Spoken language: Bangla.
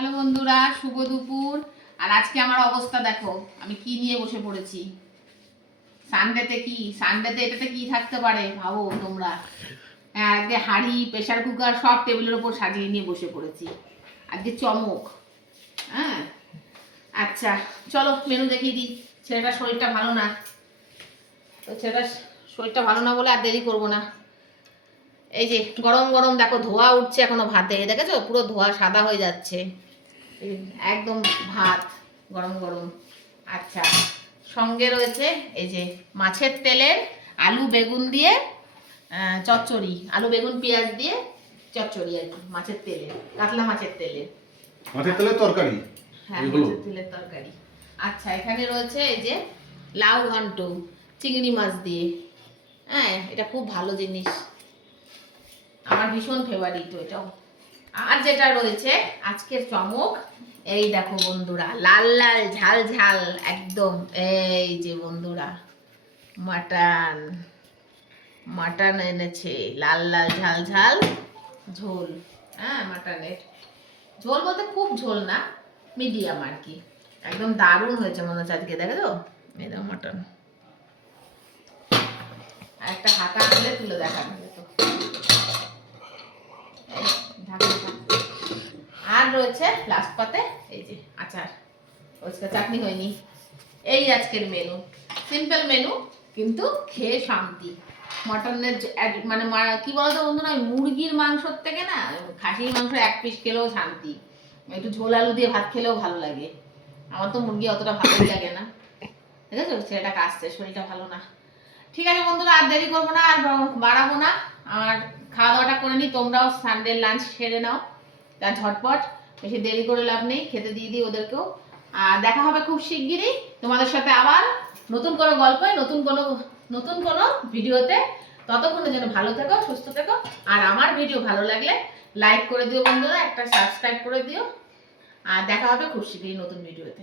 হ্যালো বন্ধুরা, শুভ দুপুর। আর আজকে আমার অবস্থা দেখো, আমি কি নিয়ে বসে পড়েছি। সানডেতে এটাতে কি থাকতে পারে ভাবো তোমরা। আজকে হাঁড়ি, প্রেশার কুকার সব টেবিলের ওপর সাজিয়ে নিয়ে বসে পড়েছি। আজকে চমক। হ্যাঁ, আচ্ছা চলো মেনু দেখিয়ে দিই। ছেলেটার শরীরটা ভালো না, তো ছেলেটার শরীরটা ভালো না বলে আর দেরি করবো না। এই যে গরম গরম দেখো ধোয়া উঠছে এখনো ভাতে, দেখেছো পুরো ধোয়া সাদা হয়ে যাচ্ছে একদম ভাত গরম গরম। আচ্ছা, সঙ্গে রয়েছে এই যে মাছের তেলের আলু বেগুন দিয়ে চচ্চড়ি, আলু বেগুন পেঁয়াজ দিয়ে চচ্চড়ি আর কি, মাছের তেলে, কাতলা মাছের তেলে, মাছের তেলের তরকারি। হ্যাঁ মাছের তেলের তরকারি। আচ্ছা, এখানে রয়েছে এই যে লাউ ঘন্ট চিংড়ি মাছ দিয়ে। হ্যাঁ, এটা খুব ভালো জিনিস, আমার ভীষণ ফেভারিট এটাও। আর যেটা রয়েছে আজকের চমক, এই দেখো বন্ধুরা, লাল লাল ঝাল ঝাল একদম। এই যে বন্ধুরা, মাটন মাটন এনেছে, লাল লাল ঝাল ঝাল ঝোল। হ্যাঁ, মাটনের ঝোল বলতে খুব ঝোল না, মিডিয়াম আর কি। একদম দারুণ হয়েছে মনে হচ্ছে আজকে, দেখো তো এই দেখো মাটন। আর একটা হাতা আনলে তুলে দেখানো যেত। আর রয়েছে লাস্ট পাতে এই যে আচার, আজকে চাটনি হয়নি। এই আজকের মেনু, সিম্পল মেনু কিন্তু খেয়ে শান্তি। মটনের মানে কি বলতো বন্ধুরা, মুরগির মাংসর থেকে না খাসির মাংস এক পিস খেলেও শান্তি, একটু ঝোল আলু দিয়ে ভাত খেলেও ভালো লাগে। আমার তো মুরগি অতটা ভালোই লাগে না। ঠিক আছে, ছেলেটা কাশছে, শরীরটা ভালো না। ঠিক আছে বন্ধুরা, আর দেরি করবো না, আর বাড়াবো না। আর খাওয়া দাওয়াটা করে নিই, তোমরাও সানডে লাঞ্চ সেরে নাও, তার ঝটপট, বেশি দেরি করে লাভ নেই, খেতে দিয়ে দিই ওদেরকেও। আর দেখা হবে খুব শিগগিরই তোমাদের সাথে আবার নতুন কোনো গল্পে, নতুন কোনো ভিডিওতে। ততক্ষণে যেন ভালো থেকো, সুস্থ থেকো। আর আমার ভিডিও ভালো লাগলে লাইক করে দিও বন্ধুরা, একটা সাবস্ক্রাইব করে দিও। আর দেখা হবে খুব শিগগিরই নতুন ভিডিওতে।